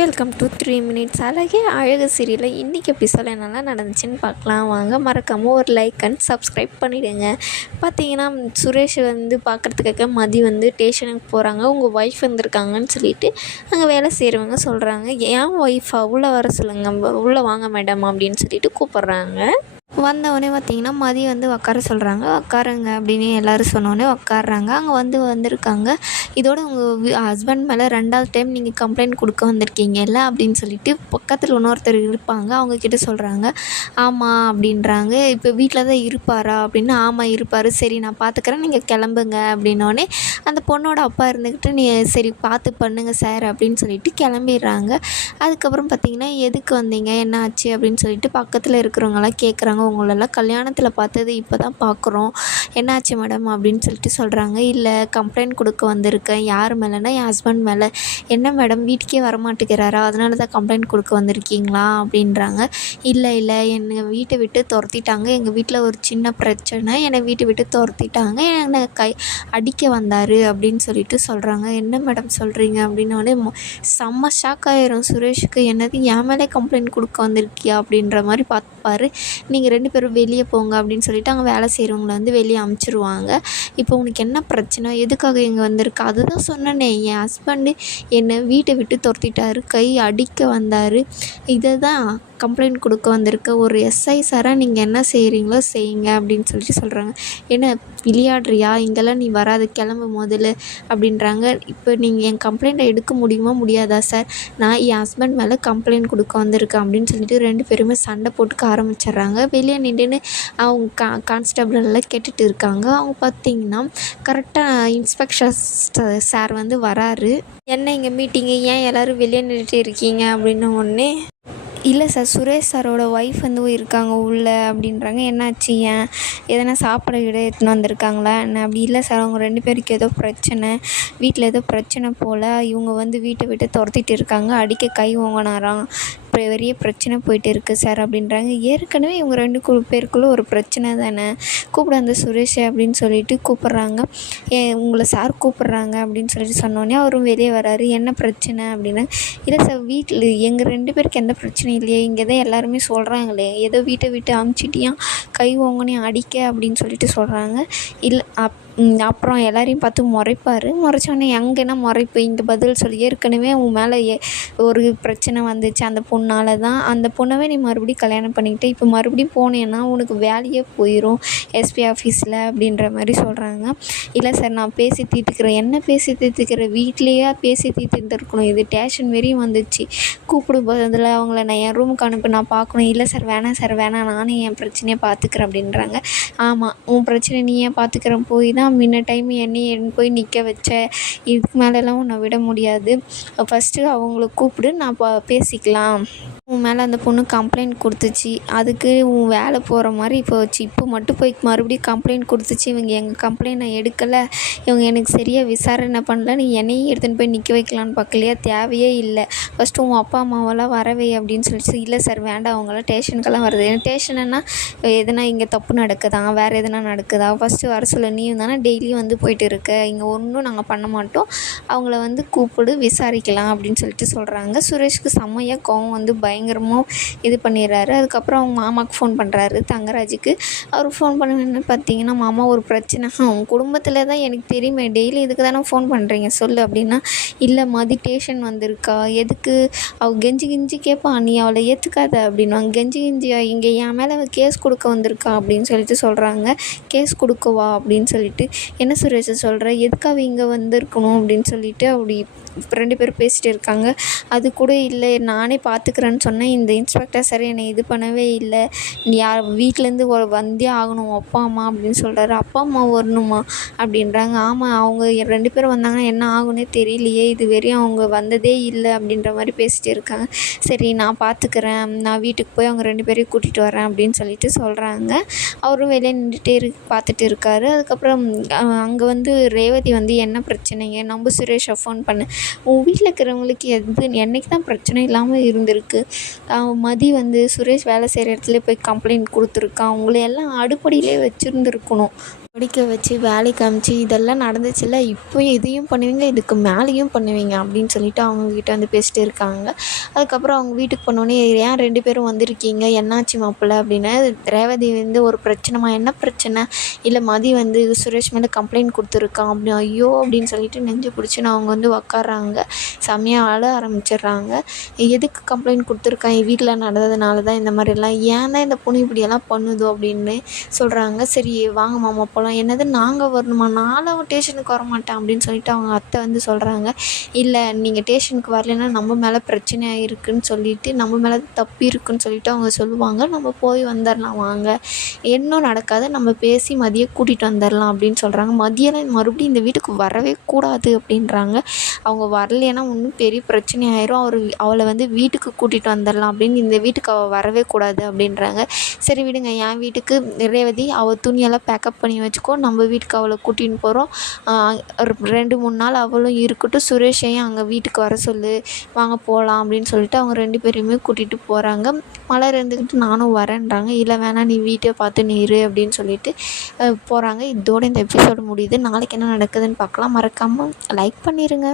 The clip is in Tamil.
வெல்கம் டு 3 மினிட்ஸ் அழகே அழகு சீரியலில் இன்றைக்கி எபிசோட் என்னெல்லாம் நடந்துச்சுன்னு பார்க்கலாம் வாங்க. மறக்காமல் ஒரு லைக் அண்ட் சப்ஸ்கிரைப் பண்ணிவிடுங்க. பார்த்தீங்கன்னா சுரேஷ் பார்க்குறதுக்காக மதி ஸ்டேஷனுக்கு போகிறாங்க. உங்கள் ஒய்ஃப் வந்திருக்காங்கன்னு சொல்லிட்டு அங்கே வேலை செய்கிறவங்க சொல்கிறாங்க. ஏன் ஒய்ஃபா உள்ளே வர சொல்லுங்கள், உள்ளே வாங்க மேடம் அப்படின்னு சொல்லிட்டு கூப்பிட்றாங்க. வந்தவொடனே பார்த்திங்கன்னா மதி உட்கார சொல்கிறாங்க. உட்காருங்க அப்படின்னு எல்லோரும் சொன்னோடனே உட்காடுறாங்க. அங்கே வந்திருக்காங்க. இதோட உங்கள் ஹஸ்பண்ட் மேலே 2வது டைம் நீங்கள் கம்ப்ளைண்ட் கொடுக்க வந்திருக்கீங்கல்ல அப்படின்னு சொல்லிட்டு பக்கத்தில் இன்னொருத்தர் இருப்பாங்க. அவங்கக்கிட்ட சொல்கிறாங்க. ஆமாம் அப்படின்றாங்க. இப்போ வீட்டில் தான் இருப்பாரா அப்படின்னு. ஆமாம் இருப்பார். சரி நான் பார்த்துக்கிறேன், நீங்கள் கிளம்புங்க அப்படின்னோடனே அந்த பொண்ணோட அப்பா இருந்துக்கிட்டு நீ சரி பார்த்து பண்ணுங்கள் சார் அப்படின்னு சொல்லிட்டு கிளம்பிடுறாங்க. அதுக்கப்புறம் பார்த்திங்கன்னா எதுக்கு வந்தீங்க, என்ன ஆச்சு அப்படின்னு சொல்லிட்டு பக்கத்தில் இருக்கிறவங்களாம் கேட்குறாங்க. உங்களெல்லாம் கல்யாணத்தில் பார்த்தது இப்போ தான் பார்க்குறோம், என்னாச்சு மேடம் அப்படின்னு சொல்லிட்டு சொல்கிறாங்க. இல்லை கம்ப்ளைண்ட் கொடுக்க வந்திருக்கேன். யார் மேலேனா என் ஹஸ்பண்ட் மேலே. என்ன மேடம் வீட்டுக்கே வரமாட்டேங்கிறாரா, அதனால தான் கம்ப்ளைண்ட் கொடுக்க வந்திருக்கீங்களா அப்படின்றாங்க. இல்லை என்னை வீட்டை விட்டு துரத்திட்டாங்க, எங்கள் வீட்டில் ஒரு சின்ன பிரச்சனை, என்னை வீட்டை விட்டு துரத்திட்டாங்க, என்னை அடிக்க வந்தார் அப்படின்னு சொல்லிட்டு சொல்கிறாங்க. என்ன மேடம் சொல்கிறீங்க அப்படின்னோடனே செம்ம ஷாக் ஆயிரும் சுரேஷுக்கு. என்னது என் மேலே கம்ப்ளைண்ட் கொடுக்க வந்திருக்கியா அப்படின்ற மாதிரி பார்த்துப்பார். நீங்கள் 2 பேரும் வெளியே போங்க அப்படின்னு சொல்லிட்டு அங்கே வேலை செய்கிறவங்கள வெளியே அமுச்சிருவாங்க. இப்போ உனக்கு என்ன பிரச்சனை, எதுக்காக இங்கே வந்திருக்கு? அதுதான் சொன்னனே, என் ஹஸ்பண்டு என்னை வீட்டை விட்டு துரத்திட்டாரு, கை அடிக்க வந்தார், இதை தான் கம்ப்ளைண்ட் கொடுக்க வந்திருக்க. ஒரு எஸ்ஐ சாராக நீங்கள் என்ன செய்கிறீங்களோ செய்யுங்க அப்படின்னு சொல்லிட்டு சொல்கிறாங்க. என்ன விளையாடுறியா, இங்கெல்லாம் நீ வராது, கிளம்பு முதல்ல அப்படின்றாங்க. இப்போ நீங்கள் என் கம்ப்ளைண்ட்டை எடுக்க முடியுமா முடியாதா சார்? நான் என் ஹஸ்பண்ட் மேலே கம்ப்ளைண்ட் கொடுக்க வந்திருக்கேன் அப்படின்னு சொல்லிட்டு 2 பேருமே சண்டை போட்டுக்க ஆரம்பிச்சிடுறாங்க. வெளியே நின்றுன்னு அவங்க கான்ஸ்டபிள் எல்லாம் கேட்டுட்டு இருக்காங்க. அவங்க பார்த்திங்கன்னா கரெக்டாக இன்ஸ்பெக்டர் சார் வராரு. என்ன இங்கே மீட்டிங்கு, ஏன் எல்லோரும் வெளியே நின்றுட்டு இருக்கீங்க அப்படின்ன உடனே இல்லை சார் சுரேஷ் சாரோட ஒய்ஃப் இருக்காங்க உள்ளே அப்படின்றாங்க. என்னாச்சு, ஏன் எதனா சாப்பிட விட எடுத்துன்னு வந்திருக்காங்களா என்ன? அப்படி இல்லை சார், அவங்க 2 பேருக்கு ஏதோ பிரச்சனை, வீட்டில் ஏதோ பிரச்சனை போல், இவங்க வீட்டை விட்டு துரத்திட்டு இருக்காங்க, அடிக்க கை ஓங்கினாராம், பெரிய பிரச்சனை போயிட்டு இருக்குது சார் அப்படின்றாங்க. ஏற்கனவே இவங்க 2 பேருக்குள்ளே ஒரு பிரச்சனை தானே, கூப்பிட அந்த சுரேஷ் அப்படின்னு சொல்லிட்டு கூப்பிட்றாங்க. உங்களை சார் கூப்பிட்றாங்க அப்படின்னு சொல்லிட்டு சொன்னோடனே அவரும் வெளியே வராரு. என்ன பிரச்சனை அப்படின்னா, இல்லை சார் வீட்டில் எங்கள் 2 பேருக்கு எந்த பிரச்சனையும் இல்லையே, இங்கே தான் எல்லாருமே சொல்கிறாங்களே, ஏதோ வீட்டை விட்டு அமுச்சிட்டியான், கை ஓங்கனையும் அடிக்க அப்படின்னு சொல்லிட்டு சொல்கிறாங்க. இல்லை அப்புறம் எல்லாரையும் பார்த்து முறைப்பார். முறைச்சோடனே எங்கன்னா முறைப்பு, இந்த பதில் சொல்லி ஏற்கனவே உன் மேலே ஒரு பிரச்சனை வந்துச்சு, அந்த பொண்ணால் தான், அந்த பொண்ணவே நீ மறுபடியும் கல்யாணம் பண்ணிக்கிட்டு இப்போ மறுபடியும் போனேன்னா உனக்கு வேலையே போயிடும் எஸ்பி ஆஃபீஸில் அப்படின்ற மாதிரி சொல்கிறாங்க. இல்லை சார் நான் பேசி தீர்த்துக்கிறேன். என்ன பேசி தீர்த்துக்கிற, வீட்லேயே பேசி தீர்த்துருக்கணும், இது ஸ்டேஷன் வரையும் வந்துச்சு, கூப்பிடும் பதில் அவங்கள நான் என் ரூமுக்கு அனுப்பி நான் பார்க்கணும். இல்லை சார் வேணாம் சார் வேணாம், நானே என் பிரச்சனையை பார்த்துக்கிறேன் அப்படின்றாங்க. ஆமாம் உன் பிரச்சனை நீ ஏன் பார்த்துக்கிறேன், போய் தான் முன்ன டைம் என்னை போய் நிற்க வச்ச, இதுக்கு மேலெல்லாம் உன்னை விட முடியாது, ஃபஸ்ட்டு அவங்கள கூப்பிடு, நான் பேசிக்கலாம். உன் மேலே அந்த பொண்ணு கம்ப்ளைண்ட் கொடுத்துச்சு, அதுக்கு உன் வேலை போகிற மாதிரி போச்சு, இப்போ மட்டும் போய் மறுபடியும் கம்ப்ளைண்ட் கொடுத்துச்சு, இவங்க எங்கள் கம்ப்ளைண்ட் எடுக்கலை, இவங்க எனக்கு சரியாக விசாரணை பண்ணல, நீ என்னையும் எடுத்துன்னு போய் நிற்க வைக்கலான்னு பார்க்கலையா, தேவையே இல்லை, ஃபஸ்ட்டு உன் அப்பா அம்மாவெல்லாம் வரவே அப்படின்னு சொல்லிட்டு. இல்லை சார் வேண்டாம், அவங்களாம் ஸ்டேஷனுக்கெல்லாம் வருது, ஸ்டேஷன்னா எதுனா இங்கே தப்பு நடக்குதா, வேறு எதுனா நடக்குதா, ஃபஸ்ட்டு வர சொல்ல, நீயும் தானே டெய்லியும் போயிட்டு இருக்க, இங்கே ஒன்றும் நாங்கள் பண்ண மாட்டோம், அவங்கள கூப்பிடு விசாரிக்கலாம் அப்படின்னு சொல்லிட்டு சொல்கிறாங்க. சுரேஷ்க்கு செம்மையாக கோவம் பயங்கரமாக இது பண்ணிடுறாரு. அதுக்கப்புறம் அவங்க மாமாவுக்கு ஃபோன் பண்ணுறாரு, தங்கராஜுக்கு. அவர் ஃபோன் பண்ணணுன்னு பார்த்தீங்கன்னா, மாமா ஒரு பிரச்சனை, அவங்க குடும்பத்தில் தான் எனக்கு தெரியுமே, டெய்லி இதுக்கு தானே ஃபோன் பண்ணுறீங்க சொல்லு அப்படின்னா. இல்லை மதி ஸ்டேஷன் வந்திருக்கா, எதுக்கு, அவள் கெஞ்சி கேட்பா, நீ அவளை ஏற்றுக்காத அப்படின்வாங்க. கெஞ்சியா, இங்கே என் மேலே கேஸ் கொடுக்க வந்திருக்கா அப்படின்னு சொல்லிட்டு சொல்கிறாங்க. கேஸ் கொடுக்கவா அப்படின்னு சொல்லிட்டு, என்ன சுரேஷ் சொல்கிற, எதுக்காக இங்கே வந்திருக்கணும் அப்படின்னு சொல்லிட்டு அப்படி 2 பேரும் பேசிகிட்டு இருக்காங்க. அது கூட இல்லை, நானே பார்த்துக்கிறேன்னு சொன்னேன், இந்த இன்ஸ்பெக்டர் சார் என்னை இது பண்ணவே இல்லை, நீ யார் வீட்டிலேருந்து வந்தே ஆகணும் அப்பா அம்மா அப்படின்னு சொல்கிறாரு. அப்பா அம்மா வரணுமா அப்படின்றாங்க. ஆமாம் அவங்க 2 பேரும் வந்தாங்கன்னா என்ன ஆகுன்னே தெரியலையே, இது வரையும் அவங்க வந்ததே இல்லை அப்படின்ற மாதிரி பேசிகிட்டு இருக்காங்க. சரி நான் பார்த்துக்கிறேன், நான் வீட்டுக்கு போய் அவங்க 2 பேரையும் கூட்டிகிட்டு வரேன் அப்படின்னு சொல்லிட்டு சொல்கிறாங்க. அவரும் வெளியே நின்றுட்டே பார்த்துட்டு இருக்காரு. அதுக்கப்புறம் அங்கே ரேவதி என்ன பிரச்சனைங்க, நம்ம சுரேஷை ஃபோன் பண்ணு, உன் வீட்டில் இருக்கிறவங்களுக்கு என்னைக்கு தான் பிரச்சனை இல்லாமல் இருந்திருக்கு, மதி சுரேஷ் வேலை செய்கிற இடத்துல போய் கம்ப்ளைண்ட் கொடுத்துருக்கான், அவங்கள எல்லாம் அடுப்படியிலே வச்சுருந்துருக்கணும், படிக்க வச்சு வேலைக்கு அனுப்பிச்சி இதெல்லாம் நடந்துச்சுல்ல, இப்போ இதையும் பண்ணுவீங்க, இதுக்கு மேலேயும் பண்ணுவீங்க அப்படின்னு சொல்லிட்டு அவங்கக்கிட்ட வந்து பேசிட்டு இருக்காங்க. அதுக்கப்புறம் அவங்க வீட்டுக்கு போனோடனே, ஏன் 2 பேரும் வந்திருக்கீங்க, என்னாச்சு மாப்பிள்ளை அப்படின்னு. ரேவதி வந்து ஒரு பிரச்சனைமா, என்ன பிரச்சனை, இல்லை மதி வந்து சுரேஷ் மேலே கம்ப்ளைண்ட் கொடுத்துருக்கான் அப்படின்னு. ஐயோ அப்படின்னு சொல்லிட்டு நெஞ்சு பிடிச்சின்னு அவங்க வந்து உக்காடுறாங்க. செம்மையாக அழ ஆரம்பிச்சிடுறாங்க. எதுக்கு கம்ப்ளைண்ட் கொடுத்துருக்கான், என் வீட்டில் நடந்ததுனால தான் இந்த மாதிரிலாம், ஏன் தான் இந்த பொண்ணு இப்படியெல்லாம் பண்ணுதோ அப்படின்னு சொல்கிறாங்க. சரி வாங்க மாமா போகலாம். என்னது நாங்கள் வரணுமா, நான்லாம் ஸ்டேஷனுக்கு வரமாட்டேன் அப்படின்னு சொல்லிட்டு அவங்க அத்தை வந்து சொல்கிறாங்க. இல்லை நீங்கள் ஸ்டேஷனுக்கு வரலைன்னா நம்ம மேலே பிரச்சனையாக இருக்குதுன்னு சொல்லிட்டு, நம்ம மேலே தப்பு இருக்குதுன்னு சொல்லிட்டு அவங்க சொல்லுவாங்க. நம்ம போய் வந்துடலாம் வாங்க, இன்னும் நடக்காது, நம்ம பேசி மதியை கூட்டிகிட்டு வந்துடலாம் அப்படின்னு சொல்கிறாங்க. மதியெல்லாம் மறுபடியும் இந்த வீட்டுக்கு வரவே கூடாது அப்படின்றாங்க. அவங்க வரலைன்னா இன்னும் பெரிய பிரச்சனை ஆயிரும், அவளை வந்து வீட்டுக்கு கூட்டிகிட்டு வந்துடலாம் அப்படின்னு, இந்த வீட்டுக்கு அவள் வரவே கூடாது அப்படின்றாங்க. சரி விடுங்க, என் வீட்டுக்கு ரேவதி அவள் துணியெல்லாம் பேக்கப் பண்ணி வச்சுக்கோ, நம்ம வீட்டுக்கு அவளை கூட்டின்னு போகிறோம், 2-3 நாள் அவளும் இருக்கட்டும், சுரேஷையும் அங்கே வீட்டுக்கு வர சொல்லு, வாங்க போகலாம் அப்படின்னு சொல்லிட்டு அவங்க 2 பேரையுமே கூட்டிகிட்டு போகிறாங்க. மலர் இருந்துக்கிட்டு நானும் வரேன்றாங்க. இல்லை வேணாம், நீ வீட்டை பார்த்து நீ இரு அப்படின்னு சொல்லிட்டு போகிறாங்க. இதோட இந்த எபிசோடு முடியுது. நாளைக்கு என்ன நடக்குதுன்னு பார்க்கலாம். மறக்காமல் லைக் பண்ணிடுங்க.